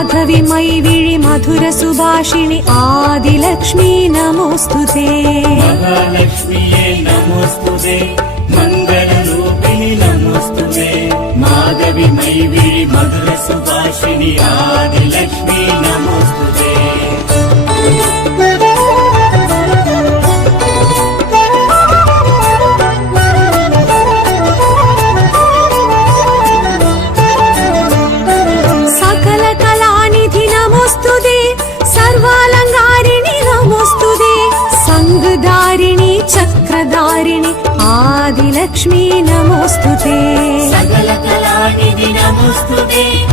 माधवी मैविळि मधुर सुभाषिणि आदिलक्ष्मी नमोस्तुते महालक्ष्मीये नमोस्तुते मंगलरूपिणि नमोस्तुते माधवी मैविळि मधुर सुभाषिणि आदिलक्ष्मी नमोस्तुते चक्रधारिणि आदिलक्ष्मी नमोस्तुते सकल कलानिधि नमोस्तुते